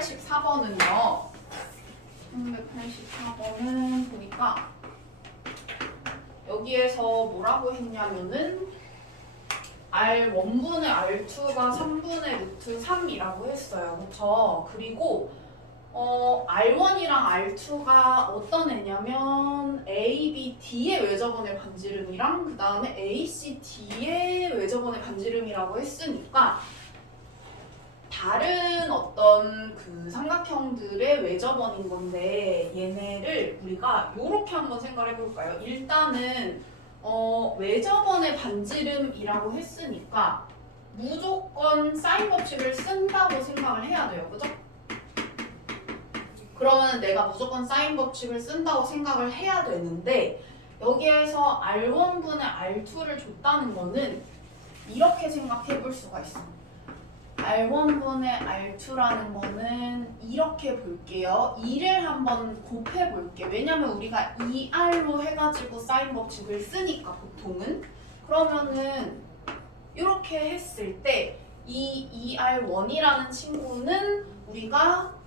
384번은요. 384번은 보니까 여기에서 뭐라고 했냐면은 R1분의 R2가 3분의 루트 3이라고 했어요. 그쵸? 그리고 R1이랑 R2가 어떤 애냐면 A, B, D의 외접원의 반지름이랑 그 다음에 A, C, D의 외접원의 반지름이라고 했으니까 다른 어떤 그 삼각형들의 외접원인 건데 얘네를 우리가 이렇게 한번 생각해 볼까요? 일단은 외접원의 반지름이라고 했으니까 무조건 사인 법칙을 쓴다고 생각을 해야 돼요. 그죠? 그러면 내가 무조건 사인 법칙을 쓴다고 생각을 해야 되는데 여기에서 R1분의 R2를 줬다는 거는 이렇게 생각해 볼 수가 있어. R1분의 R2라는 거는 이렇게 볼게요. 2를 한번 곱해 볼게요. 왜냐면 우리가 2R로 해가지고 사인 법칙을 쓰니까 보통은. 그러면은 이렇게 했을 때 이 2R1이라는 친구는 우리가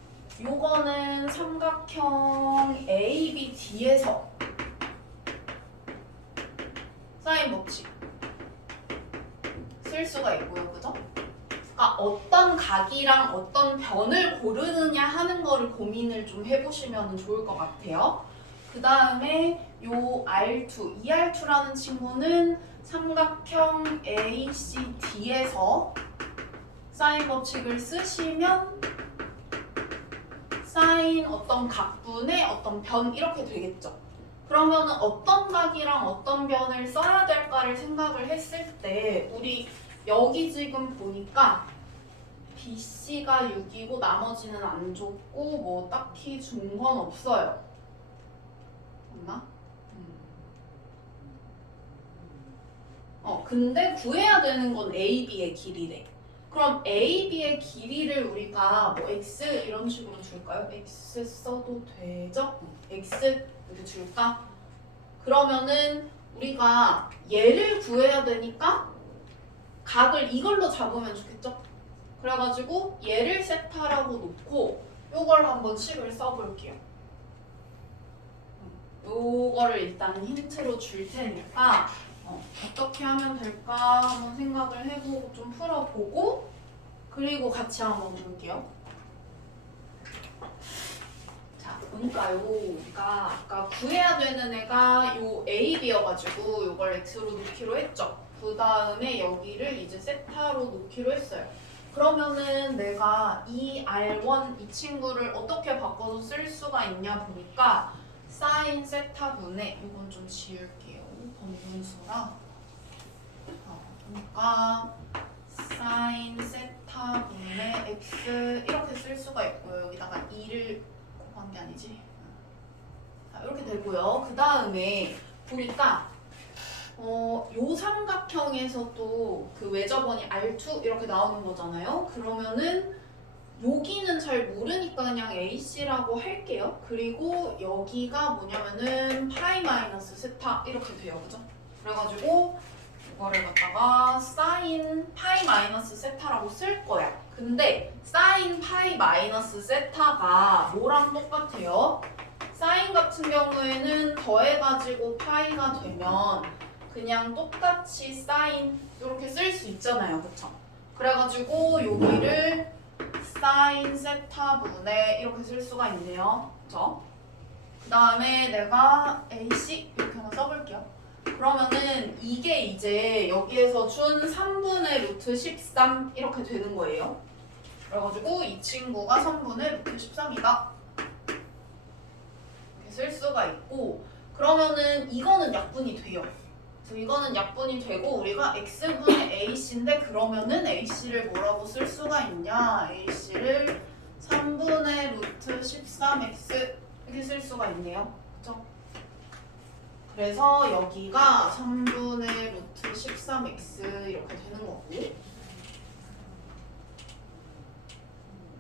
요거는 삼각형 ABD에서 사인 법칙 쓸 수가 있고요. 그죠? 그러니까 어떤 각이랑 어떤 변을 고르느냐 하는 거를 고민을 좀 해보시면 좋을 것 같아요. 그 다음에 요 R2, 이 R2라는 친구는 삼각형 ACD에서 사인 법칙을 쓰시면 사인 어떤 각분의 어떤 변 이렇게 되겠죠. 그러면 어떤 각이랑 어떤 변을 써야 될까를 생각을 했을 때 우리 여기 지금 보니까 BC가 6이고 나머지는 안 줬고 뭐 딱히 준 건 없어요. 맞나? 근데 구해야 되는 건 AB의 길이래. 그럼 AB의 길이를 우리가 뭐 X 이런 식으로 줄까요? X 써도 되죠? X 이렇게 줄까? 그러면은 우리가 얘를 구해야 되니까 각을 이걸로 잡으면 좋겠죠? 그래가지고 얘를 세타라고 놓고 요걸 한번 식을 써볼게요. 요거를 일단 힌트로 줄 테니까 어떻게 하면 될까 한번 생각을 해보고 좀 풀어보고 그리고 같이 한번 볼게요. 자, 보니까 우리가 아까 구해야 되는 애가 요 AB여가지고 요걸 X로 놓기로 했죠. 그 다음에 여기를 이제 세타로 놓기로 했어요. 그러면은 내가 이 R1 이 친구를 어떻게 바꿔서 쓸 수가 있냐 보니까 사인 세타분의 이건 좀 지울게요. 번분수라 그러니까 사인 세타분의 x 이렇게 쓸 수가 있고요. 여기다가 2를 곱한 게 아니지. 자, 이렇게 되고요. 그 다음에 보니까 요 삼각형에서도 그 외접원이 R2 이렇게 나오는 거잖아요. 그러면은 여기는 잘 모르니까 그냥 AC라고 할게요. 그리고 여기가 뭐냐면은 파이 마이너스 세타 이렇게 돼요. 그죠? 그래가지고 이거를 갖다가 사인 파이 마이너스 세타라고 쓸 거야. 근데 사인 파이 마이너스 세타가 뭐랑 똑같아요? 사인 같은 경우에는 더해가지고 파이가 되면 그냥 똑같이 사인 이렇게 쓸 수 있잖아요. 그쵸? 그래가지고 여기를 사인 세타분의 이렇게 쓸 수가 있네요. 그쵸? 그 다음에 내가 AC 이렇게 한번 써볼게요. 그러면은 이게 이제 여기에서 준 3분의 루트 13 이렇게 되는 거예요. 그래가지고 이 친구가 3분의 루트 13이다. 이렇게 쓸 수가 있고 그러면은 이거는 약분이 돼요. 그래서 이거는 약분이 되고 우리가 x분의 ac인데 그러면은 ac를 뭐라고 쓸 수가 있냐? ac를 3분의 루트 13x 이렇게 쓸 수가 있네요. 그죠? 그래서 여기가 3분의 루트 13x 이렇게 되는 거고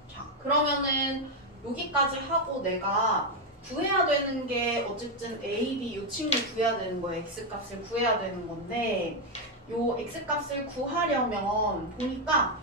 자 그러면은 여기까지 하고 내가 구해야 되는 게 어쨌든 A, B 이 친구 구해야 되는 거예요. X값을 구해야 되는 건데 요 X값을 구하려면 보니까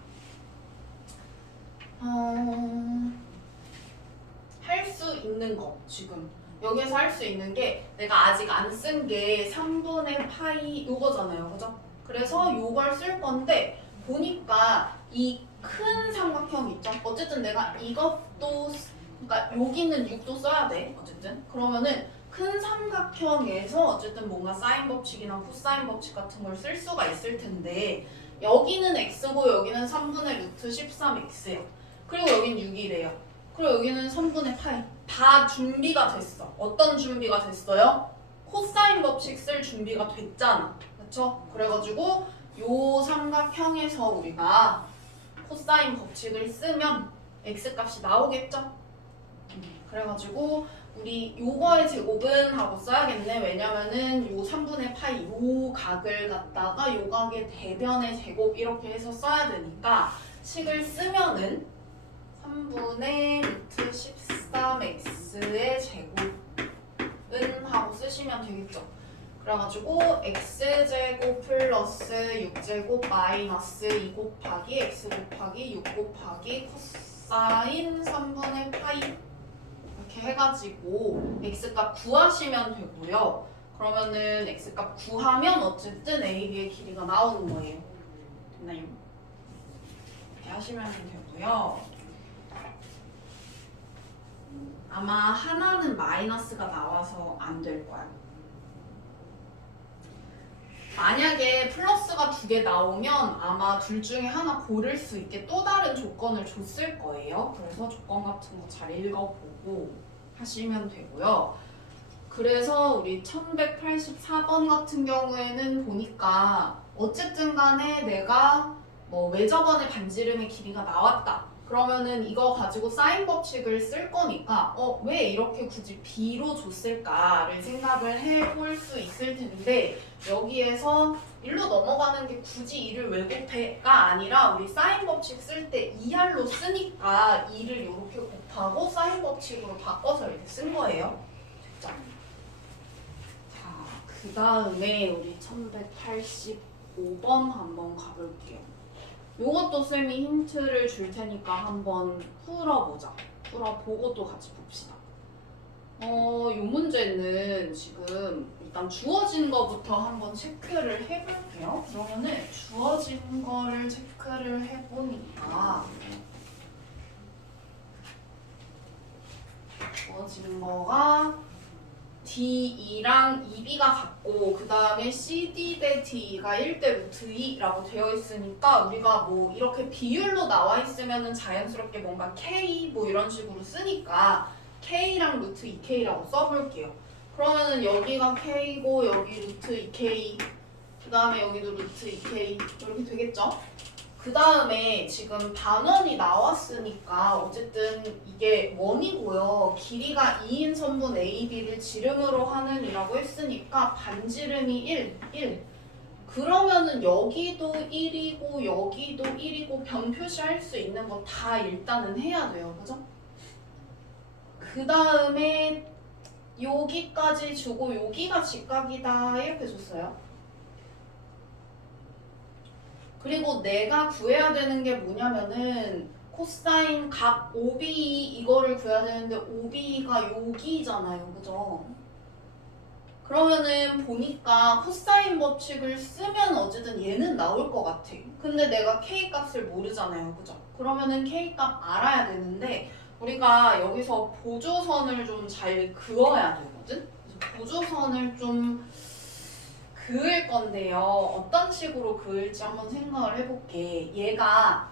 있는 거 지금 여기에서 할 수 있는 게 내가 아직 안 쓴 게 3분의 파이 요거잖아요. 그죠? 그래서 요걸 쓸 건데 보니까 이 큰 삼각형 있죠? 어쨌든 내가 이것도 그러니까 여기는 6도 써야 돼. 어쨌든 그러면은 큰 삼각형에서 어쨌든 뭔가 사인 법칙이나 코사인 법칙 같은 걸 쓸 수가 있을 텐데 여기는 x고 여기는 3분의 루트 13x야. 그리고 여긴 6이래요. 그리고 여기는 3분의 파이. 다 준비가 됐어. 어떤 준비가 됐어요? 코사인 법칙 쓸 준비가 됐잖아. 그쵸? 그래가지고 요 삼각형에서 우리가 코사인 법칙을 쓰면 x값이 나오겠죠? 그래가지고 우리 요거의 제곱은 하고 써야겠네. 왜냐면은 요 3분의 파이 요 각을 갖다가 요 각의 대변의 제곱 이렇게 해서 써야 되니까 식을 쓰면은 3분의 루트 13x의 제곱은 하고 쓰시면 되겠죠. 그래가지고 x제곱 플러스 6제곱 마이너스 2 곱하기 x 곱하기 6 곱하기 코사인 3분의 파이 이렇게 해가지고 x값 구하시면 되고요. 그러면은 x값 구하면 어쨌든 AB의 길이가 나오는 거예요. 됐나요? 이렇게 하시면 되고요. 아마 하나는 마이너스가 나와서 안 될 거야. 만약에 플러스가 2개 나오면 아마 둘 중에 하나 고를 수 있게 또 다른 조건을 줬을 거예요. 그래서 조건 같은 거 잘 읽어보고 하시면 되고요. 그래서 우리 1184번 같은 경우에는 보니까 어쨌든 간에 내가 뭐 외접원의 반지름의 길이가 나왔다. 그러면은 이거 가지고 사인 법칙을 쓸 거니까 왜 이렇게 굳이 B로 줬을까를 생각을 해볼 수 있을 텐데 여기에서 1로 넘어가는 게 굳이 2를 왜곱해가 아니라 우리 사인 법칙 쓸 때 2R로 쓰니까 2를 이렇게 곱하고 사인 법칙으로 바꿔서 이렇게 쓴 거예요. 자, 그 다음에 우리 1185번 한번 가볼게요. 요것도 쌤이 힌트를 줄 테니까 한번 풀어보자. 풀어보고 또 같이 봅시다. 요 문제는 지금 일단 주어진 거부터 한번 체크를 해볼게요. 그러면은 주어진 거를 체크를 해보니까 주어진 거가 D2랑 2B가 같고 그 다음에 CD 대 D가 1대 루트 2라고 되어 있으니까 우리가 뭐 이렇게 비율로 나와 있으면은 자연스럽게 뭔가 K 뭐 이런 식으로 쓰니까 K랑 루트 2K라고 써볼게요. 그러면은 여기가 K고 여기 루트 2K 그 다음에 여기도 루트 2K 이렇게 되겠죠? 그 다음에 지금 반원이 나왔으니까 어쨌든 이게 원이고요. 길이가 2인 선분 AB를 지름으로 하는 이라고 했으니까 반지름이 1. 그러면은 여기도 1이고 여기도 1이고 변 표시할 수 있는 거 다 일단은 해야 돼요. 그죠? 그 다음에 여기까지 주고 여기가 직각이다 이렇게 줬어요. 그리고 내가 구해야 되는 게 뭐냐면은 코사인 각 OB 이거를 구해야 되는데 OB가 여기잖아요. 그죠? 그러면은 보니까 코사인 법칙을 쓰면 어쨌든 얘는 나올 것 같아. 근데 내가 K 값을 모르잖아요. 그죠? 그러면은 K 값 알아야 되는데 우리가 여기서 보조선을 좀 잘 그어야 되거든? 그래서 보조선을 좀 그을 건데요. 어떤 식으로 그을지 한번 생각을 해볼게. 얘가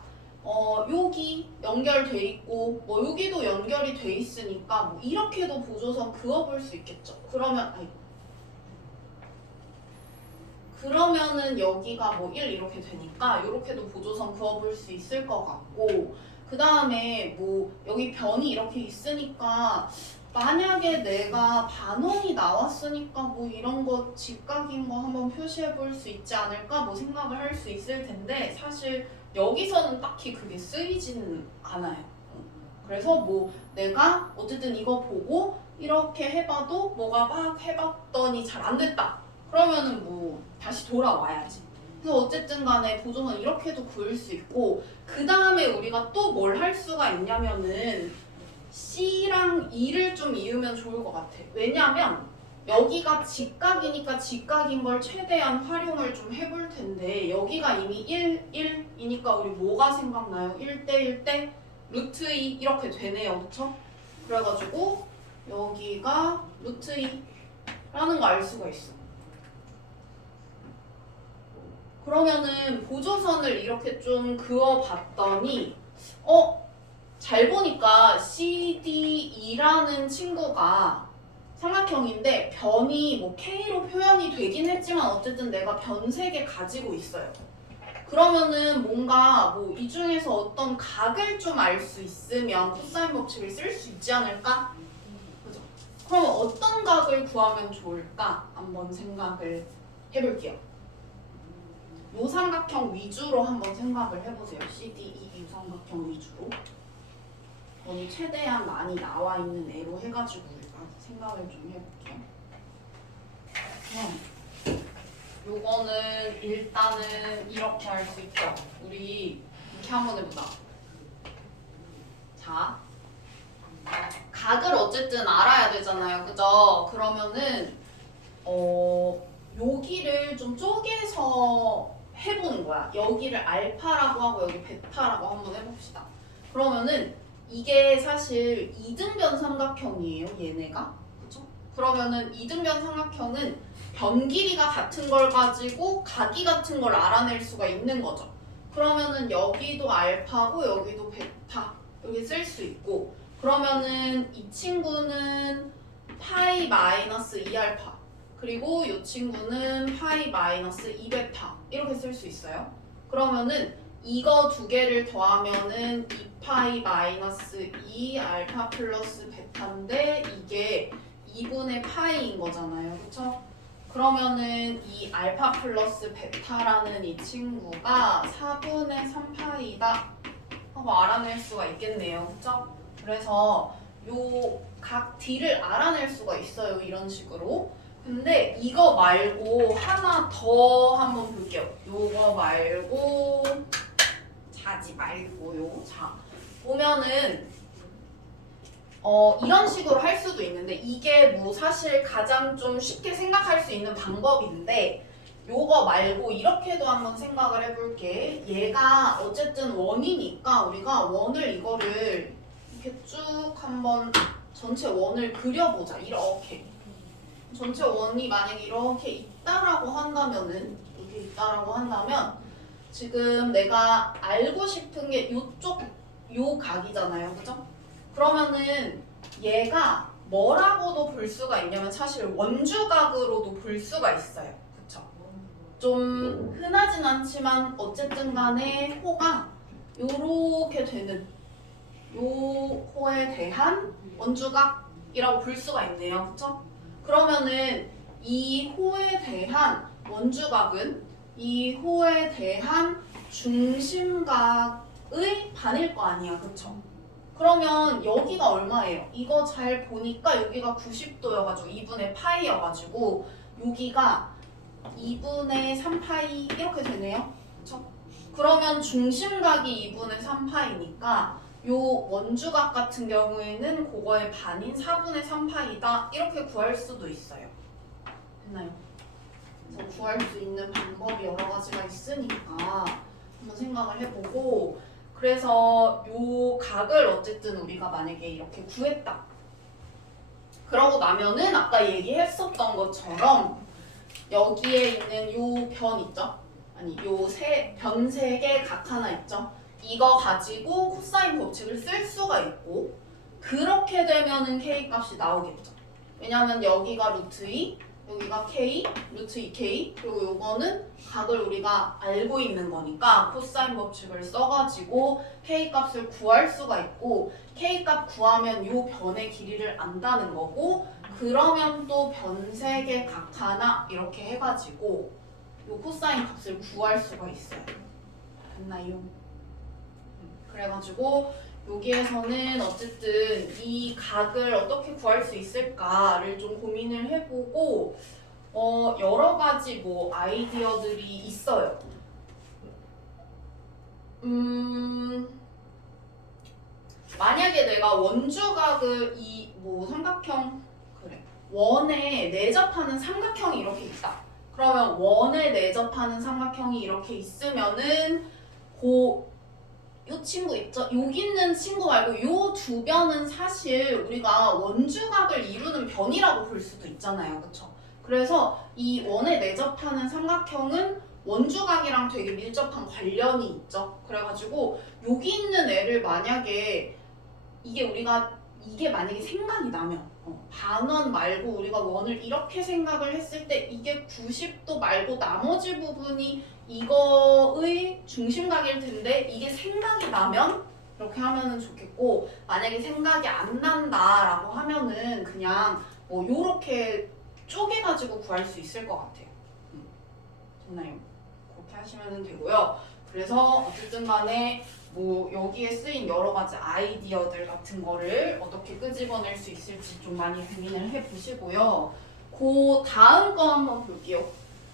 여기 연결돼 있고 뭐 여기도 연결이 돼 있으니까 뭐 이렇게도 보조선 그어볼 수 있겠죠. 그러면은 여기가 뭐 1 이렇게 되니까 이렇게도 보조선 그어볼 수 있을 것 같고 그 다음에 뭐 여기 변이 이렇게 있으니까 만약에 내가 반원이 나왔으니까 뭐 이런 거 직각인 거 한번 표시해 볼 수 있지 않을까 뭐 생각을 할 수 있을 텐데 사실 여기서는 딱히 그게 쓰이지는 않아요. 그래서 뭐 내가 어쨌든 이거 보고 이렇게 해봐도 뭐가 막 해봤더니 잘 안 됐다. 그러면은 뭐 다시 돌아와야지. 그래서 어쨌든 간에 보조선 이렇게도 그을 수 있고 그 다음에 우리가 또 뭘 할 수가 있냐면은 C랑 E를 좀 이으면 좋을 것 같아. 왜냐면 여기가 직각이니까 직각인 걸 최대한 활용을 좀 해볼 텐데 여기가 이미 1, 1이니까 우리 뭐가 생각나요? 1대 1대 루트 2 이렇게 되네요. 그쵸? 그래가지고 여기가 루트 2라는 거 알 수가 있어. 그러면은 보조선을 이렇게 좀 그어봤더니 잘 보니까 CDE라는 친구가 삼각형인데 변이 뭐 K로 표현이 되긴 했지만 어쨌든 내가 변 3개 가지고 있어요. 그러면은 뭔가 뭐 이 중에서 어떤 각을 좀 알 수 있으면 코사인 법칙을 쓸 수 있지 않을까? 그죠? 그럼 어떤 각을 구하면 좋을까? 한번 생각을 해볼게요. 요 삼각형 위주로 한번 생각을 해보세요. CDE 유삼각형 위주로. 변이 최대한 많이 나와 있는 애로 해가지고 우리가 생각을 좀 해볼게요. 요거는 일단은 이렇게 할 수 있죠. 우리 이렇게 한번 해보자. 자, 각을 어쨌든 알아야 되잖아요. 그죠? 그러면은 여기를 좀 쪼개서 해보는 거야. 여기를 알파라고 하고 여기 베타라고 한번 해봅시다. 그러면은 이게 사실 이등변 삼각형이에요. 얘네가. 그쵸? 그러면은 이등변 삼각형은 변 길이가 같은 걸 가지고 각이 같은 걸 알아낼 수가 있는 거죠. 그러면은 여기도 알파고 여기도 베타 여기 쓸 수 있고 그러면은 이 친구는 파이 마이너스 2알파 그리고 이 친구는 파이 마이너스 2베타 이렇게 쓸 수 있어요. 그러면은 이거 두 개를 더하면은 2파이 마이너스 2알파 플러스 베타인데 이게 2분의 파이인 거잖아요. 그쵸? 그러면은 이 알파 플러스 베타라는 이 친구가 4분의 3파이다 하고 알아낼 수가 있겠네요. 그쵸? 그래서 요 각 D를 알아낼 수가 있어요. 이런 식으로. 근데 이거 말고 하나 더 한번 볼게요. 요거 말고 자지 말고요. 자, 보면은 이런 식으로 할 수도 있는데 이게 뭐 사실 가장 좀 쉽게 생각할 수 있는 방법인데 요거 말고 이렇게도 한번 생각을 해볼게. 얘가 어쨌든 원이니까 우리가 원을 이거를 이렇게 쭉 한번 전체 원을 그려보자. 이렇게. 전체 원이 만약에 이렇게 있다라고 한다면은 이렇게 있다라고 한다면 지금 내가 알고 싶은 게 요쪽 요 각이잖아요. 그죠? 그러면은 얘가 뭐라고도 볼 수가 있냐면 사실 원주각으로도 볼 수가 있어요. 그쵸? 좀 흔하진 않지만 어쨌든 간에 호가 요렇게 되는 요 호에 대한 원주각이라고 볼 수가 있네요. 그쵸? 그러면은 이 호에 대한 원주각은 이 호에 대한 중심각의 반일 거 아니야. 그쵸? 그러면 여기가 얼마예요? 이거 잘 보니까 여기가 90도여가지고 2분의 파이여가지고 여기가 2분의 3파이 이렇게 되네요. 그쵸? 그러면 중심각이 2분의 3파이니까 요 원주각 같은 경우에는 그거의 반인 4분의 3파이다 이렇게 구할 수도 있어요. 됐나요? 그래서 구할 수 있는 방법이 여러 가지가 있으니까 한번 생각을 해보고 그래서 요 각을 어쨌든 우리가 만약에 이렇게 구했다. 그러고 나면은 아까 얘기했었던 것처럼 여기에 있는 요 변 있죠? 아니 요 변 3개 각 하나 있죠? 이거 가지고 코사인 법칙을 쓸 수가 있고 그렇게 되면은 K 값이 나오겠죠. 왜냐면 여기가 루트 2, 여기가 K, 루트 2K 그리고 요거는 각을 우리가 알고 있는 거니까 코사인 법칙을 써가지고 K 값을 구할 수가 있고 K 값 구하면 요 변의 길이를 안다는 거고 그러면 또 변 3개 각 하나 이렇게 해가지고 요 코사인 값을 구할 수가 있어요. 됐나요? 그래가지고 여기에서는 어쨌든 이 각을 어떻게 구할 수 있을까를 좀 고민을 해보고 여러 가지 뭐 아이디어들이 있어요. 만약에 내가 원주각을 이 뭐 삼각형 그래 원에 내접하는 삼각형이 이렇게 있다. 그러면 원에 내접하는 삼각형이 이렇게 있으면은 요 친구 있죠? 여기 있는 친구 말고 요 두 변은 사실 우리가 원주각을 이루는 변이라고 볼 수도 있잖아요. 그쵸? 그래서 이 원에 내접하는 삼각형은 원주각이랑 되게 밀접한 관련이 있죠. 그래가지고 여기 있는 애를 만약에 이게 만약에 생각이 나면 반원 말고 우리가 원을 이렇게 생각을 했을 때 이게 90도 말고 나머지 부분이 이거의 중심각일 텐데 이게 생각이 나면 이렇게 하면은 좋겠고 만약에 생각이 안 난다라고 하면은 그냥 뭐 요렇게 쪼개가지고 구할 수 있을 것 같아요. 됐나요? 그렇게 하시면 되고요. 그래서 어쨌든 간에 뭐 여기에 쓰인 여러 가지 아이디어들 같은 거를 어떻게 끄집어낼 수 있을지 좀 많이 고민을 해보시고요. 그 다음 거 한번 볼게요.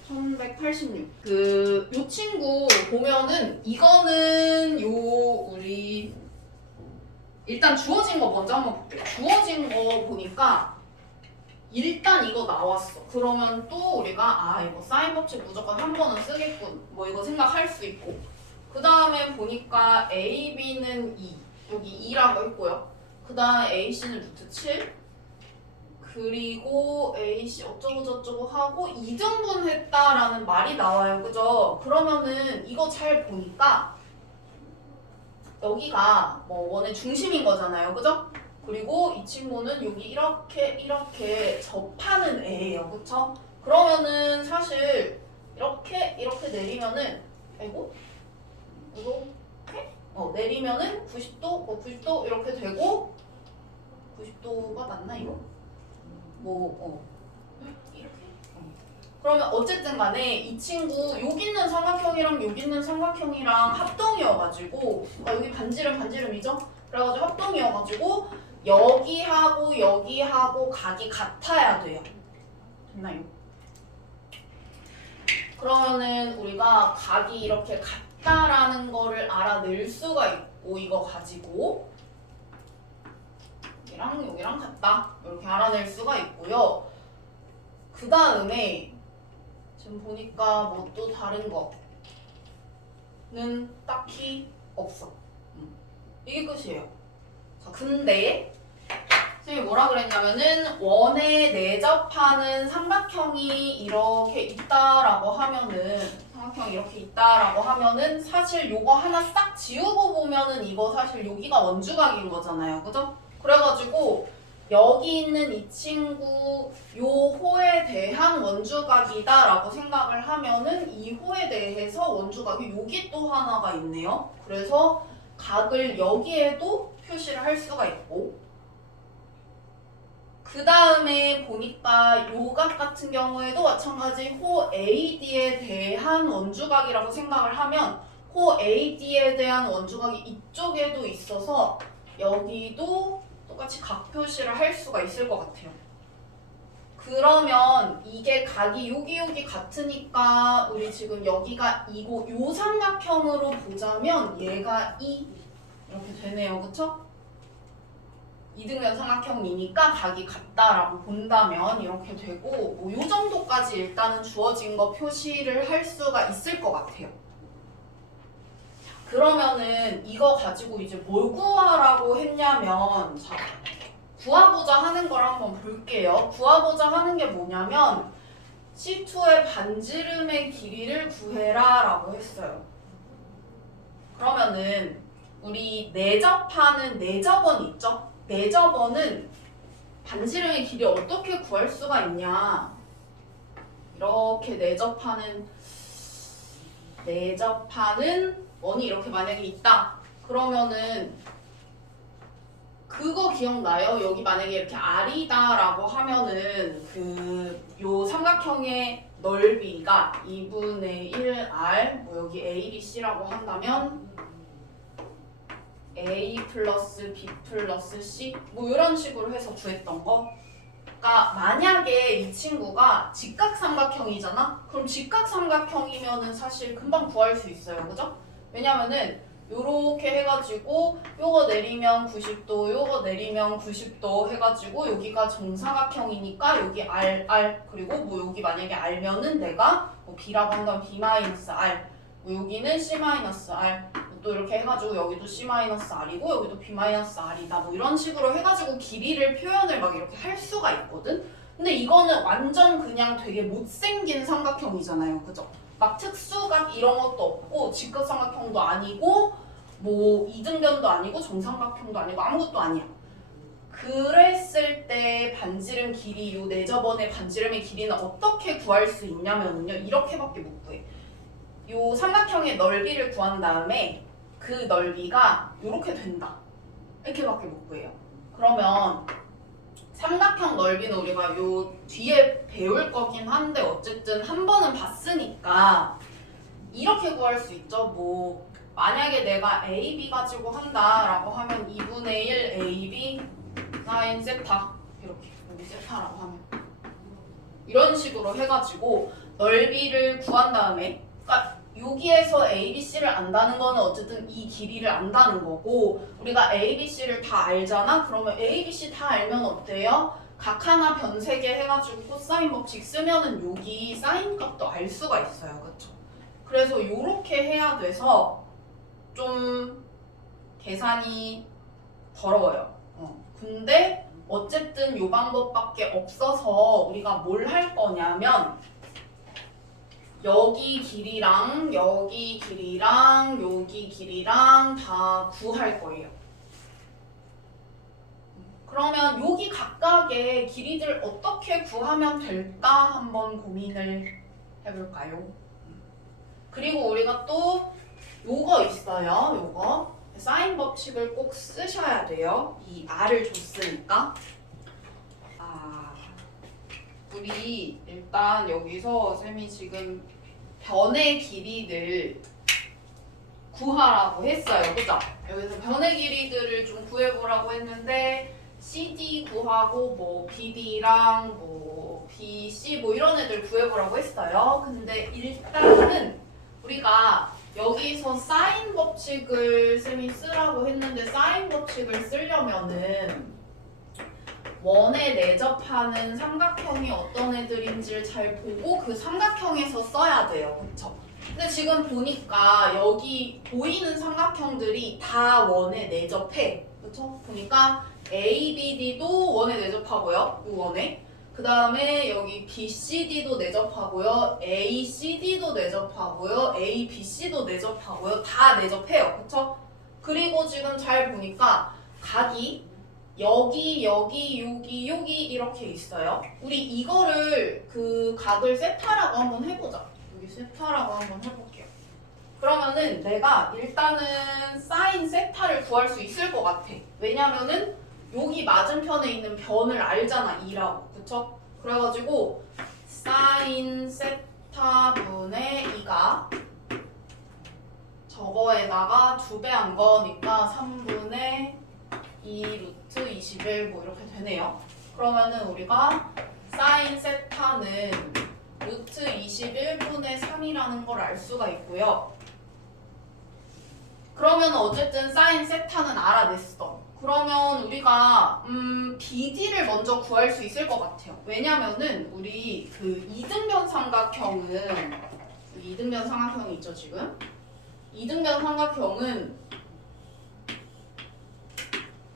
1186. 요 친구 보면은 이거는 우리 일단 주어진 거 먼저 한번 볼게요. 주어진 거 보니까 일단 이거 나왔어. 그러면 또 우리가 이거 사인 법칙 무조건 한 번은 쓰겠군. 뭐 이거 생각할 수 있고. 그 다음에 보니까 A, B는 2. 여기 2라고 했고요. 그 다음에 AC는 루트 7. 그리고 AC 어쩌고 저쩌고 하고 2등분 했다라는 말이 나와요. 그죠? 그러면은 이거 잘 보니까 여기가 뭐 원의 중심인 거잖아요. 그죠? 그리고 이 친구는 여기 이렇게 접하는 애예요. 그쵸? 그러면은 사실 이렇게 내리면은 이렇게 내리면은 90도, 90도 이렇게 되고 90도가 맞나 이거? 이렇게. 그러면 어쨌든 간에 이 친구 여기 있는 삼각형이랑 여기 있는 삼각형이랑 합동이어가지고 여기 반지름이죠? 그래가지고 합동이어가지고 여기하고 각이 같아야 돼요. 됐나요? 그러면은 우리가 각이 이렇게 같다라는 거를 알아낼 수가 있고 이거 가지고 여기랑 같다 이렇게 알아낼 수가 있고요. 그 다음에 지금 보니까 뭐 또 다른 거는 딱히 없어. 이게 끝이에요. 자, 근데 선생님이 뭐라 그랬냐면은 원에 내접하는 삼각형이 이렇게 있다라고 하면은 사실 요거 하나 싹 지우고 보면은 이거 사실 여기가 원주각인 거잖아요. 그죠? 그래가지고 여기 있는 이 친구 요 호에 대한 원주각이다 라고 생각을 하면은 이 호에 대해서 원주각이 여기 또 하나가 있네요. 그래서 각을 여기에도 표시를 할 수가 있고 그 다음에 보니까 요 각 같은 경우에도 마찬가지 호 AD에 대한 원주각이라고 생각을 하면 호 AD에 대한 원주각이 이쪽에도 있어서 여기도 똑같이 각 표시를 할 수가 있을 것 같아요. 그러면 이게 각이 여기 같으니까 우리 지금 여기가 이고 요 삼각형으로 보자면 얘가 2 이렇게 되네요. 그쵸? 이등변 삼각형이니까 각이 같다라고 본다면 이렇게 되고 뭐 요 정도까지 일단은 주어진 거 표시를 할 수가 있을 것 같아요. 그러면은 이거 가지고 이제 뭘 구하라고 했냐면 자, 구하고자 하는 걸 한번 볼게요. 구하고자 하는 게 뭐냐면 C2의 반지름의 길이를 구해라 라고 했어요. 그러면은 우리 내접하는 내접원 있죠? 내접원은 반지름의 길이 어떻게 구할 수가 있냐 이렇게 내접하는 원이 이렇게 만약에 있다 그러면은 그거 기억나요? 여기 만약에 이렇게 R이다 라고 하면은 요 삼각형의 넓이가 2분의 1R 뭐 여기 A, B, C라고 한다면 A 플러스 B 플러스 C 뭐 이런 식으로 해서 구했던 거 그러니까 만약에 이 친구가 직각삼각형이잖아? 그럼 직각삼각형이면은 사실 금방 구할 수 있어요. 그죠? 왜냐면은 요렇게 해가지고 요거 내리면 90도, 요거 내리면 90도 해가지고 여기가 정사각형이니까 여기 R 그리고 뭐 여기 만약에 R면은 내가 뭐 B라고 한다면 B-R 뭐 여기는 C-R 또 이렇게 해가지고 여기도 C-R이고 여기도 B-R이다 뭐 이런 식으로 해가지고 길이를 표현을 막 이렇게 할 수가 있거든. 근데 이거는 완전 그냥 되게 못생긴 삼각형이잖아요, 그죠? 막 특수각 이런 것도 없고 직각삼각형도 아니고 뭐 이등변도 아니고 정삼각형도 아니고 아무것도 아니야. 그랬을 때 반지름 길이 요 내저번의 반지름의 길이는 어떻게 구할 수 있냐면요, 이렇게밖에 못 구해. 요 삼각형의 넓이를 구한 다음에 그 넓이가 요렇게 된다, 이렇게밖에 못 구해요. 그러면 삼각형 넓이는 우리가 요 뒤에 배울 거긴 한데 어쨌든 한 번은 봤으니까 이렇게 구할 수 있죠. 뭐 만약에 내가 AB 가지고 한다라고 하면 2분의 1 AB 사인 세타 이렇게 여기 세타라고 하면 이런 식으로 해가지고 넓이를 구한 다음에 그러니까 여기에서 ABC를 안다는 거는 어쨌든 이 길이를 안다는 거고 우리가 ABC를 다 알잖아? 그러면 ABC 다 알면 어때요? 각 하나 변세개 해가지고 코사인 법칙 쓰면은 여기 사인 값도 알 수가 있어요. 그쵸? 그래서 요렇게 해야 돼서 좀 계산이 더러워요. 근데 어쨌든 요 방법밖에 없어서 우리가 뭘 할 거냐면 여기 길이랑 여기 길이랑 여기 길이랑 다 구할 거예요. 그러면 여기 각각의 길이들 어떻게 구하면 될까 한번 고민을 해볼까요? 그리고 우리가 또 요거 있어요. 요거 사인 법칙을 꼭 쓰셔야 돼요. 이 R을 줬으니까. 우리 일단 여기서 쌤이 지금 변의 길이들 구하라고 했어요. 그죠? 여기서 변의 길이들을 좀 구해보라고 했는데 CD 구하고 뭐 BD랑 뭐 BC 뭐 이런 애들 구해보라고 했어요. 근데 일단은 우리가 여기서 사인 법칙을 쌤이 쓰라고 했는데 사인 법칙을 쓰려면은 원에 내접하는 삼각형이 어떤 애들인지를 잘 보고 그 삼각형에서 써야 돼요. 그쵸? 근데 지금 보니까 여기 보이는 삼각형들이 다 원에 내접해. 그쵸? 보니까 ABD도 원에 내접하고요. 이 원에. 그 다음에 여기 BCD도 내접하고요. ACD도 내접하고요. ABC도 내접하고요. 다 내접해요. 그쵸? 그리고 지금 잘 보니까 각이 여기, 여기, 여기, 여기 이렇게 있어요. 우리 이거를 그 각을 세타라고 한번 해보자. 여기 세타라고 한번 해볼게요. 그러면은 내가 일단은 사인 세타를 구할 수 있을 것 같아. 왜냐면은 여기 맞은편에 있는 변을 알잖아, 2라고. 그쵸? 그래가지고 사인 세타분의 2가 저거에다가 2배 한 거니까 3분의 2 루트 21 뭐 이렇게 되네요. 그러면은 우리가 사인 세타는 루트 21분의 3이라는 걸 알 수가 있고요. 그러면 어쨌든 사인 세타는 알아냈어. 그러면 우리가 BD를 먼저 구할 수 있을 것 같아요. 왜냐면은 우리 그 이등변 삼각형은 이등변 삼각형이 있죠 지금. 이등변 삼각형은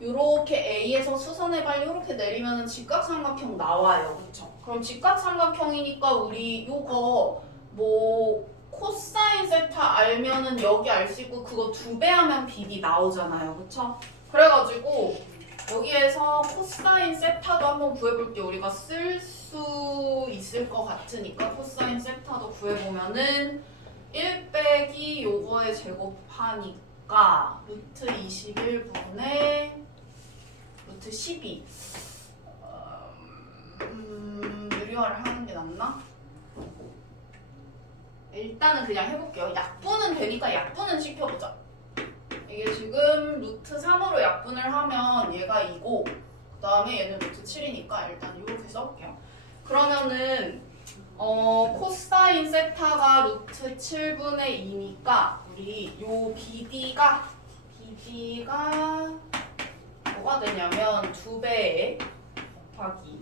요렇게 A에서 수선의 발 요렇게 내리면 직각삼각형 나와요. 그쵸? 그럼 직각삼각형이니까 우리 요거 뭐 코사인 세타 알면은 여기 알 수 있고 그거 2배 하면 BD 나오잖아요. 그쵸? 그래가지고 여기에서 코사인 세타도 한번 구해볼게요. 우리가 쓸 수 있을 것 같으니까 코사인 세타도 구해보면은 1 빼기 요거에 제곱하니까 루트 21분의 루트 12 유리화를 하는 게 낫나? 일단은 그냥 해볼게요. 약분은 되니까 약분은 시켜보자. 이게 지금 루트 3으로 약분을 하면 얘가 2고 그 다음에 얘는 루트 7이니까 일단 이렇게 써볼게요. 그러면은 코사인 세타가 루트 7분의 2니까 우리 요 BD가 뭐가 되냐면 2배 곱하기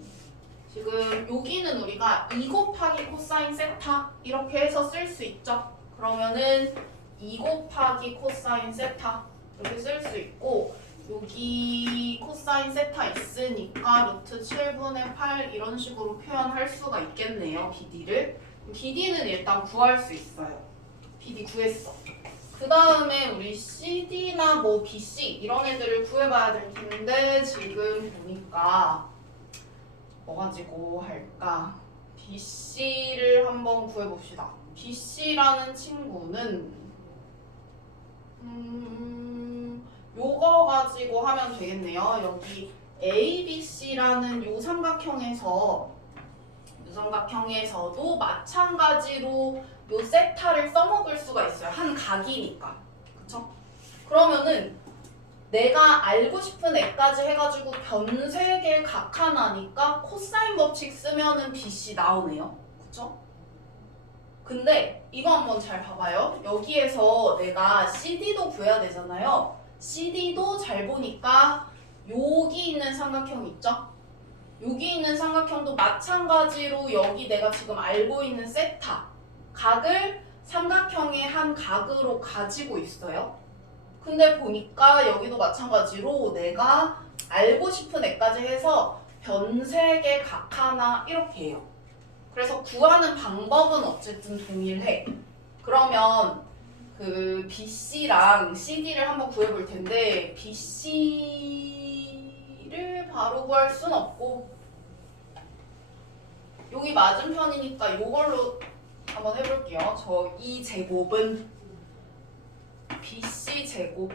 지금 여기는 우리가 2 곱하기 코사인 세타 이렇게 해서 쓸 수 있죠. 그러면은 2 곱하기 코사인 세타 이렇게 쓸 수 있고 여기 코사인 세타 있으니까 루트 7분의 8 이런 식으로 표현할 수가 있겠네요. BD를. BD는 일단 구할 수 있어요. BD 구했어. 그 다음에 우리 CD나 뭐 BC 이런 애들을 구해봐야 될 텐데 지금 보니까 뭐 가지고 할까? BC를 한번 구해봅시다. BC라는 친구는 요거 가지고 하면 되겠네요. 여기 ABC라는 요 삼각형에서도 마찬가지로 요 세타를 써먹을 수가 있어요. 한 각이니까. 그쵸? 그러면은 내가 알고 싶은 애까지 해가지고 변색의 각 하나니까 코사인 법칙 쓰면은 BC 나오네요. 그쵸? 근데 이거 한번 잘 봐봐요. 여기에서 내가 CD도 구해야 되잖아요. CD도 잘 보니까 여기 있는 삼각형 있죠? 여기 있는 삼각형도 마찬가지로 여기 내가 지금 알고 있는 세타 각을 삼각형의 한 각으로 가지고 있어요. 근데 보니까 여기도 마찬가지로 내가 알고 싶은 애까지 해서 변색의 각 하나 이렇게 해요. 그래서 구하는 방법은 어쨌든 동일해. 그러면 그 BC랑 CD를 한번 구해볼 텐데 BC를 바로 구할 순 없고 여기 맞은편이니까 이걸로 한번 해볼게요. 저 이 제곱은 BC 제곱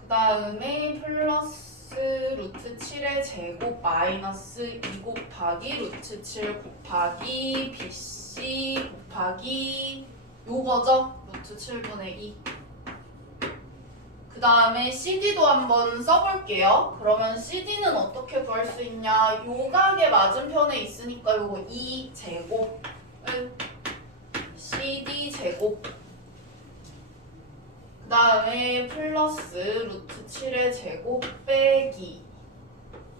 그 다음에 플러스 루트 7의 제곱 마이너스 2 곱하기 루트 7 곱하기 BC 곱하기 요거죠? 루트 7분의 2. 그 다음에 CD도 한번 써볼게요. 그러면 CD는 어떻게 구할 수 있냐? 요 각의 맞은편에 있으니까 요거 2제곱은 CD 제곱 그 다음에 플러스 루트 7의 제곱 빼기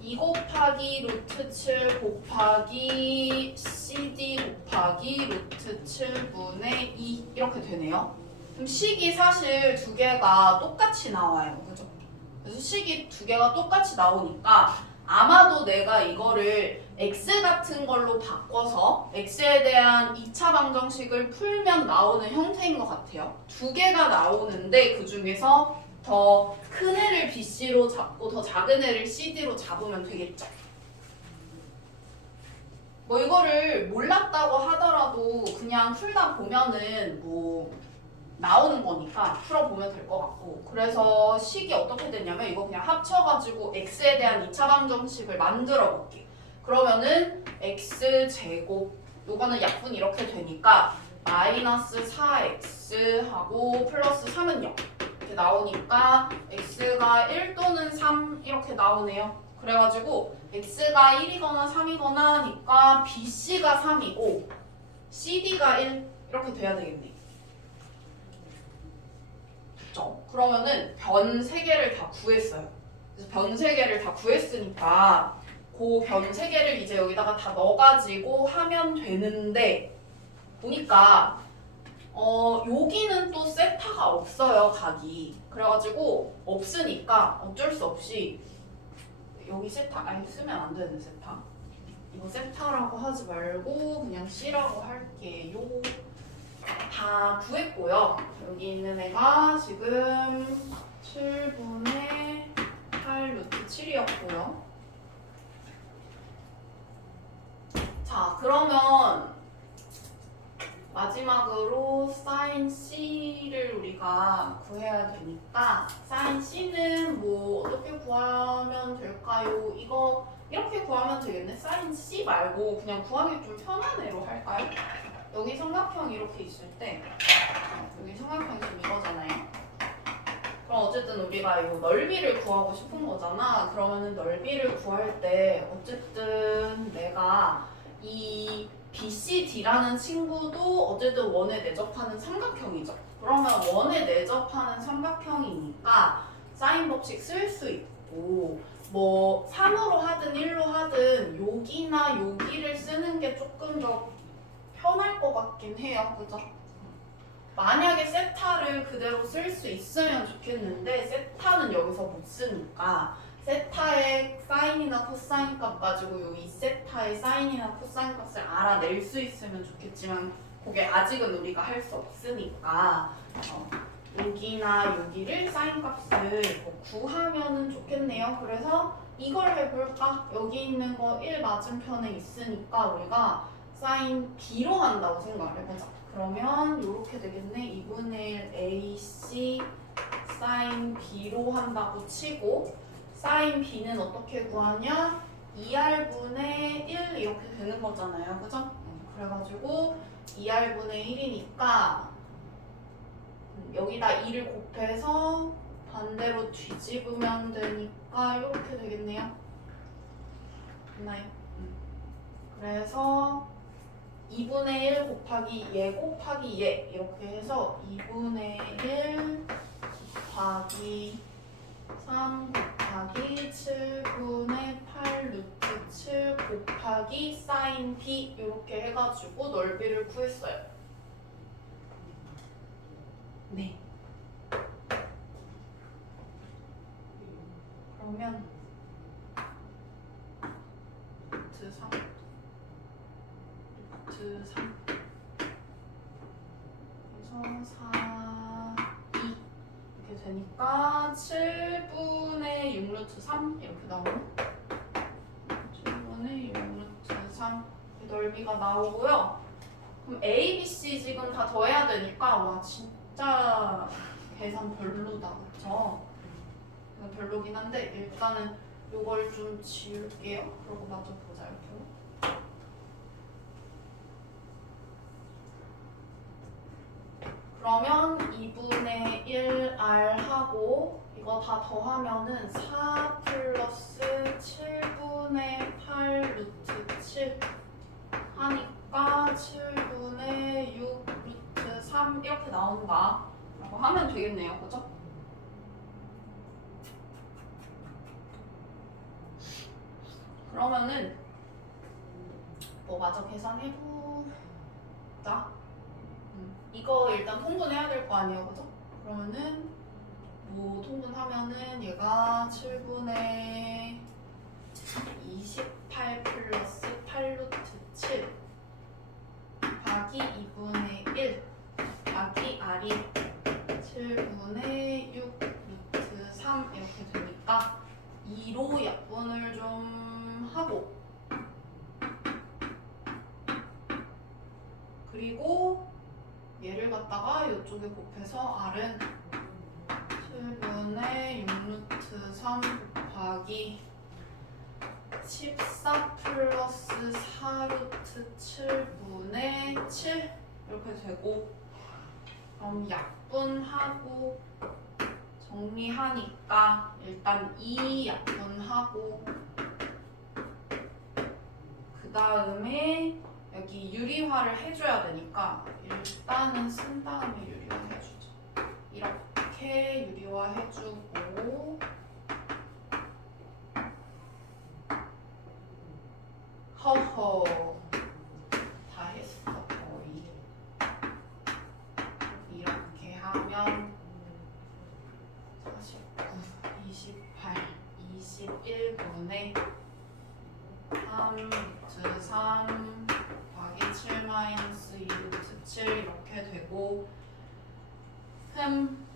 2 곱하기 루트 7 곱하기 CD 곱하기 루트 7분의 2 이렇게 되네요. 그럼 식이 사실 두 개가 똑같이 나와요. 그죠? 그래서 식이 두 개가 똑같이 나오니까 아마도 내가 이거를 x 같은 걸로 바꿔서 x에 대한 2차 방정식을 풀면 나오는 형태인 것 같아요. 두 개가 나오는데 그 중에서 더 큰 애를 BC로 잡고 더 작은 애를 CD로 잡으면 되겠죠. 뭐 이거를 몰랐다고 하더라도 그냥 풀다 보면은 뭐 나오는 거니까 풀어보면 될 것 같고 그래서 식이 어떻게 되냐면 이거 그냥 합쳐가지고 x에 대한 2차 방정식을 만들어 볼게. 그러면은 x제곱 요거는 약분 이렇게 되니까 마이너스 4x 하고 플러스 3은 0 이렇게 나오니까 x가 1 또는 3 이렇게 나오네요. 그래가지고 x가 1이거나 3이거나 하니까 bc가 3이고 cd가 1 이렇게 돼야 되겠네. 그렇죠? 그러면은 변 3개를 다 구했어요. 그래서 변 3개를 다 구했으니까 그 변 3개를 이제 여기다가 다 넣어가지고 하면 되는데 보니까 여기는 또 세타가 없어요. 각이. 그래가지고 없으니까 어쩔 수 없이 여기 세타 아니 쓰면 안 되는 세타 이거 세타라고 하지 말고 그냥 C라고 할게요. 다 구했고요. 여기 있는 애가 지금 7분의 8 루트 7이었고요. 자, 그러면 마지막으로 사인 C를 우리가 구해야 되니까 사인 C는 뭐 어떻게 구하면 될까요? 이거 이렇게 구하면 되겠네. 사인 C 말고 그냥 구하기 좀 편한 애로 할까요? 여기 삼각형 이렇게 있을 때 여기 삼각형 지금 이거잖아요. 그럼 어쨌든 우리가 이 넓이를 구하고 싶은 거잖아. 그러면은 넓이를 구할 때 어쨌든 내가 이 BCD라는 친구도 어쨌든 원에 내접하는 삼각형이죠. 그러면 원에 내접하는 삼각형이니까 사인 법칙 쓸 수 있고 뭐 3으로 하든 1로 하든 여기나 여기를 쓰는 게 조금 더 편할 것 같긴 해요. 그죠? 만약에 세타를 그대로 쓸 수 있으면 좋겠는데 세타는 여기서 못 쓰니까 세타의 사인이나 코사인 값 가지고 요 2세타의 사인이나 코사인 값을 알아낼 수 있으면 좋겠지만 그게 아직은 우리가 할 수 없으니까 여기나 여기를 사인 값을 구하면은 좋겠네요. 그래서 이걸 해볼까? 여기 있는 거 1 맞은편에 있으니까 우리가 사인 B로 한다고 생각을 해보자. 그러면 이렇게 되겠네. 2분의 1 AC 사인 B로 한다고 치고 사인 B는 어떻게 구하냐? 2R분의 1 이렇게 되는 거잖아요. 그죠? 그래가지고 2R분의 1이니까 여기다 2를 곱해서 반대로 뒤집으면 되니까 이렇게 되겠네요. 됐나요? 그래서 2분의 1 곱하기 얘 곱하기 얘 이렇게 해서 2분의 1 곱하기 3 곱하기 7분의 8 루트 7 곱하기 사인 B 이렇게 해가지고 넓이를 구했어요. 네. 그러면 루트 3 루트 3 그래서 4 2 이렇게 되니까 7분의 6 루트 3 이렇게 나오네. 7분의 6 루트 3 넓이가 나오고요. 그럼 A, B, C 지금 다 더해야 되니까 와 진짜 계산 별로다. 그쵸? 계산 별로긴 한데 일단은 요걸 좀 지울게요. 그러고 마저 보자 이렇게. 그러면 2분의 1R 하고 이거 다 더하면은 4 플러스 7분의 8 루트 7 하니까 7분의 6 루트 3 이렇게 나온다 라고 하면 되겠네요. 그죠? 그러면은 뭐 마저 계산해보자. 이거 일단 통분해야 될 거 아니에요. 그죠? 그러면은 뭐 통분하면은 얘가 7분의 28 플러스 8 루트 7 곱하기 2분의 1 곱하기 R이 7분의 6 루트 3 이렇게 되니까 2로 약분을 좀 하고 그리고 얘를 갖다가 이쪽에 곱해서 R은 7분의 6 루트 3 곱하기 14 플러스 4 루트 7분의 7 이렇게 되고 그럼 약분하고 정리하니까 일단 2 약분하고 그 다음에 여기 유리화를 해줘야 되니까 일단은 쓴 다음에 유리화 해주죠. 이렇게 유리화 해주고 허허 다 했어 거의. 이렇게 하면 49, 28, 21분의 3 루트 3 곱하기 7 마이너스 2 루트 7 이렇게 되고 흠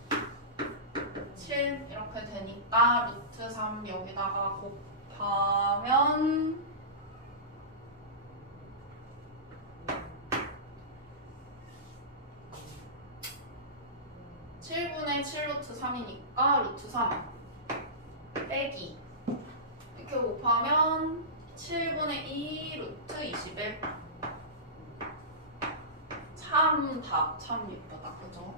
7 이렇게 되니까 루트 3 여기다가 곱하면 7분의 7 루트 3이니까 루트 3 빼기 이렇게 곱하면 7분의 2 루트 21 참 답 참 예쁘다. 그죠?